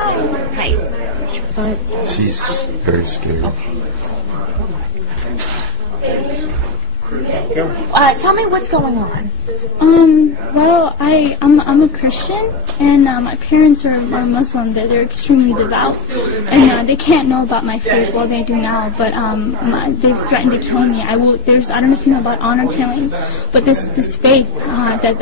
Hi. She's very scared. Tell me what's going on. Well, I'm a Christian, and my parents are Muslim. They're extremely devout, and they can't know about my faith. Well, they do now, but they've threatened to kill me. I don't know if you know about honor killing, but this faith that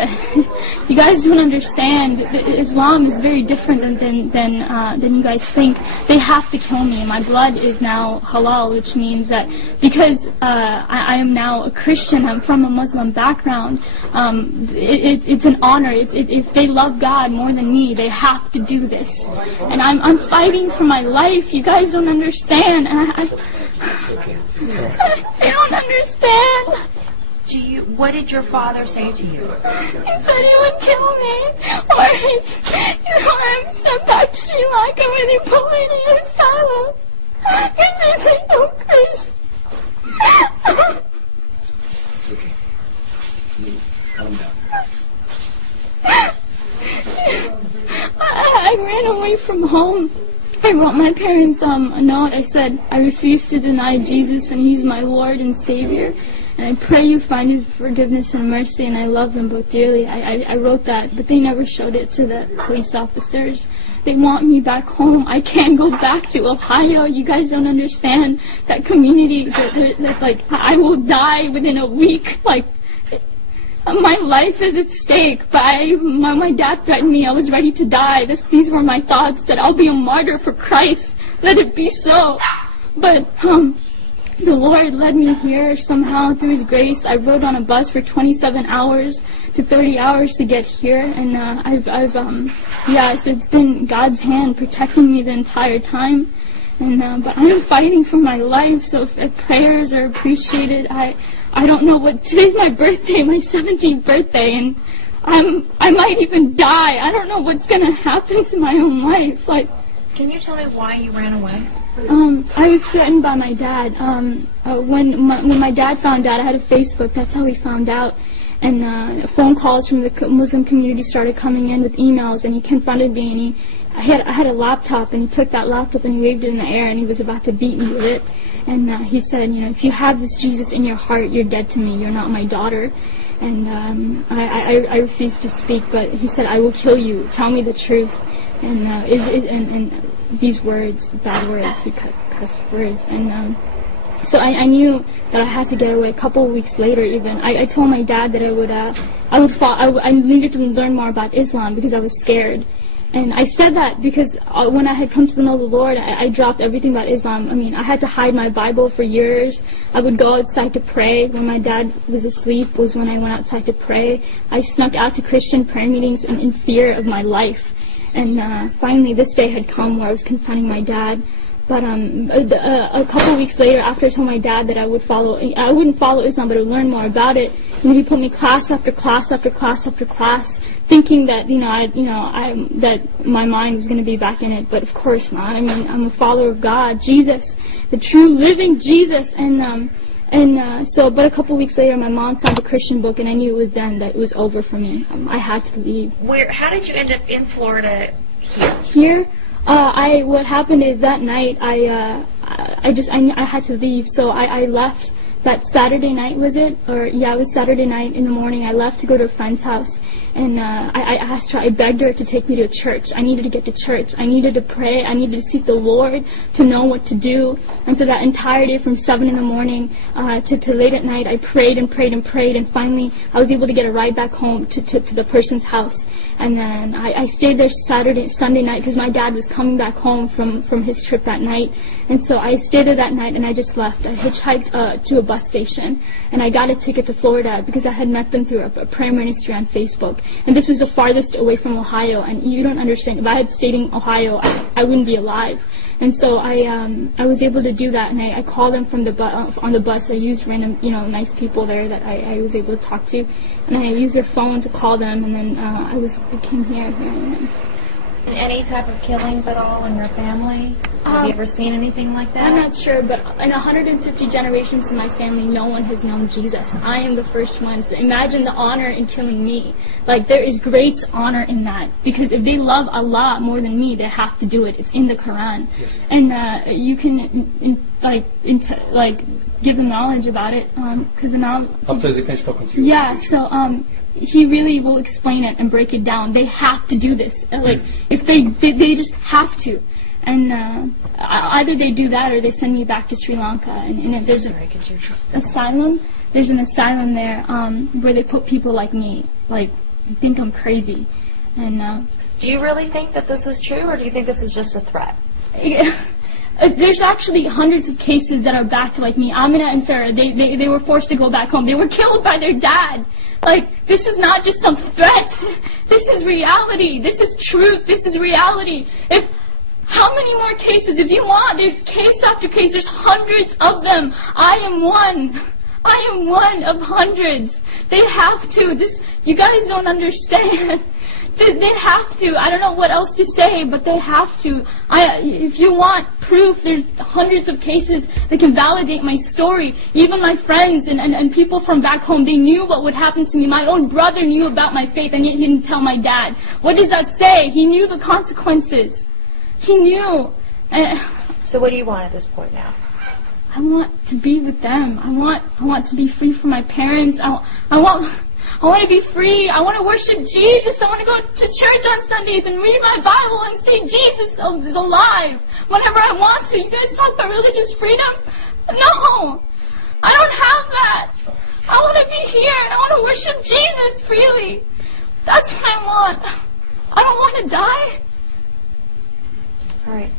you guys don't understand. Islam is very different than you guys think. They have to kill me. My blood is now halal, which means that because I am now a Christian, I'm from a Muslim background, it's an honor. If they love God more than me, they have to do this. And I'm fighting for my life. You guys don't understand. They don't understand. What did your father say to you? He said he would kill me, or he's I'm sent back to Sri Lanka where they put me in an asylum. He said they don't Christ. Okay. Calm down. I ran away from home. I wrote my parents a note. I said, I refuse to deny Jesus and He's my Lord and Savior. And I pray you find His forgiveness and mercy, and I love them both dearly. I wrote that, but they never showed it to the police officers. They want me back home. I can't go back to Ohio. You guys don't understand that community. That like, I will die within a week. Like, my life is at stake. But my dad threatened me. I was ready to die. These were my thoughts, that I'll be a martyr for Christ. Let it be so. But the Lord led me here somehow through His grace. I rode on a bus for 27 hours to 30 hours to get here, and so it's been God's hand protecting me the entire time. And but I'm fighting for my life, so if prayers are appreciated. I don't know what, today's my birthday, my 17th birthday, and I might even die. I don't know what's gonna happen to my own life. Like, can you tell me why you ran away? I was threatened by my dad. When my dad found out, I had a Facebook. That's how he found out. And phone calls from the Muslim community started coming in with emails, and he confronted me. And I had a laptop, and he took that laptop and he waved it in the air, and he was about to beat me with it. And he said, if you have this Jesus in your heart, you're dead to me. You're not my daughter. And I refused to speak, but he said, I will kill you. Tell me the truth. And these words, bad words, he cussed words, and so I knew that I had to get away. A couple of weeks later, even I told my dad that I needed to learn more about Islam because I was scared. And I said that because when I had come to know the Lord, I dropped everything about Islam. I mean, I had to hide my Bible for years. I would go outside to pray. When my dad was asleep was when I went outside to pray. I snuck out to Christian prayer meetings in fear of my life. And finally this day had come where I was confronting my dad. But a couple of weeks later, after I told my dad that I wouldn't follow Islam, but I would learn more about it, and he put me class after class after class after class, thinking that that my mind was going to be back in it. But of course not. I mean, I'm a follower of God, Jesus, the true living Jesus, but a couple of weeks later, my mom found a Christian book, and I knew it was then that it was over for me. I had to leave. How did you end up in Florida here? Here? What happened is that night I had to leave, so I left that Saturday night, was it? It was Saturday night in the morning. I left to go to a friend's house, and I asked her, I begged her to take me to church. I needed to get to church. I needed to pray. I needed to seek the Lord to know what to do. And so that entire day from 7 in the morning to late at night, I prayed and prayed and prayed, and finally I was able to get a ride back home to the person's house. And then I stayed there Sunday night, because my dad was coming back home from his trip that night. And so I stayed there that night, and I just left. I hitchhiked to a bus station, and I got a ticket to Florida because I had met them through a prayer ministry on Facebook. And this was the farthest away from Ohio, and you don't understand. If I had stayed in Ohio, I wouldn't be alive. And so I was able to do that, and I called them from on the bus. I used random, nice people there that I was able to talk to, and I used their phone to call them, and then I came here. Any type of killings at all in your family? Have you ever seen anything like that? I'm not sure, but in 150 generations in my family, no one has known Jesus. I am the first one. So imagine the honor in killing me. Like, there is great honor in that. Because if they love Allah more than me, they have to do it. It's in the Quran. Yes. And you can, give them knowledge about it. Because After they finish talking to you. yeah, so he really will explain it and break it down. They have to do this. Like, if they just have to. And either they do that or they send me back to Sri Lanka. And if there's an asylum, there's an asylum there where they put people like me. Like, think I'm crazy. And Do you really think that this is true, or do you think this is just a threat? there's actually hundreds of cases that are backed like me. Amina and Sarah, they were forced to go back home. They were killed by their dad. Like, this is not just some threat. This is reality. This is truth. This is reality. How many more cases? If you want, there's case after case. There's hundreds of them. I am one. I am one of hundreds. They have to. You guys don't understand. They have to. I don't know what else to say, but they have to. If you want proof, there's hundreds of cases that can validate my story. Even my friends and people from back home, they knew what would happen to me. My own brother knew about my faith, and yet he didn't tell my dad. What does that say? He knew the consequences. He knew. So what do you want at this point now? I want to be with them. I want to be free from my parents. I want to be free. I want to worship Jesus. I want to go to church on Sundays and read my Bible and say Jesus is alive whenever I want to. You guys talk about religious freedom? No, I don't have that. I want to be here and I want to worship Jesus freely. That's what I want. I don't want to die. All right.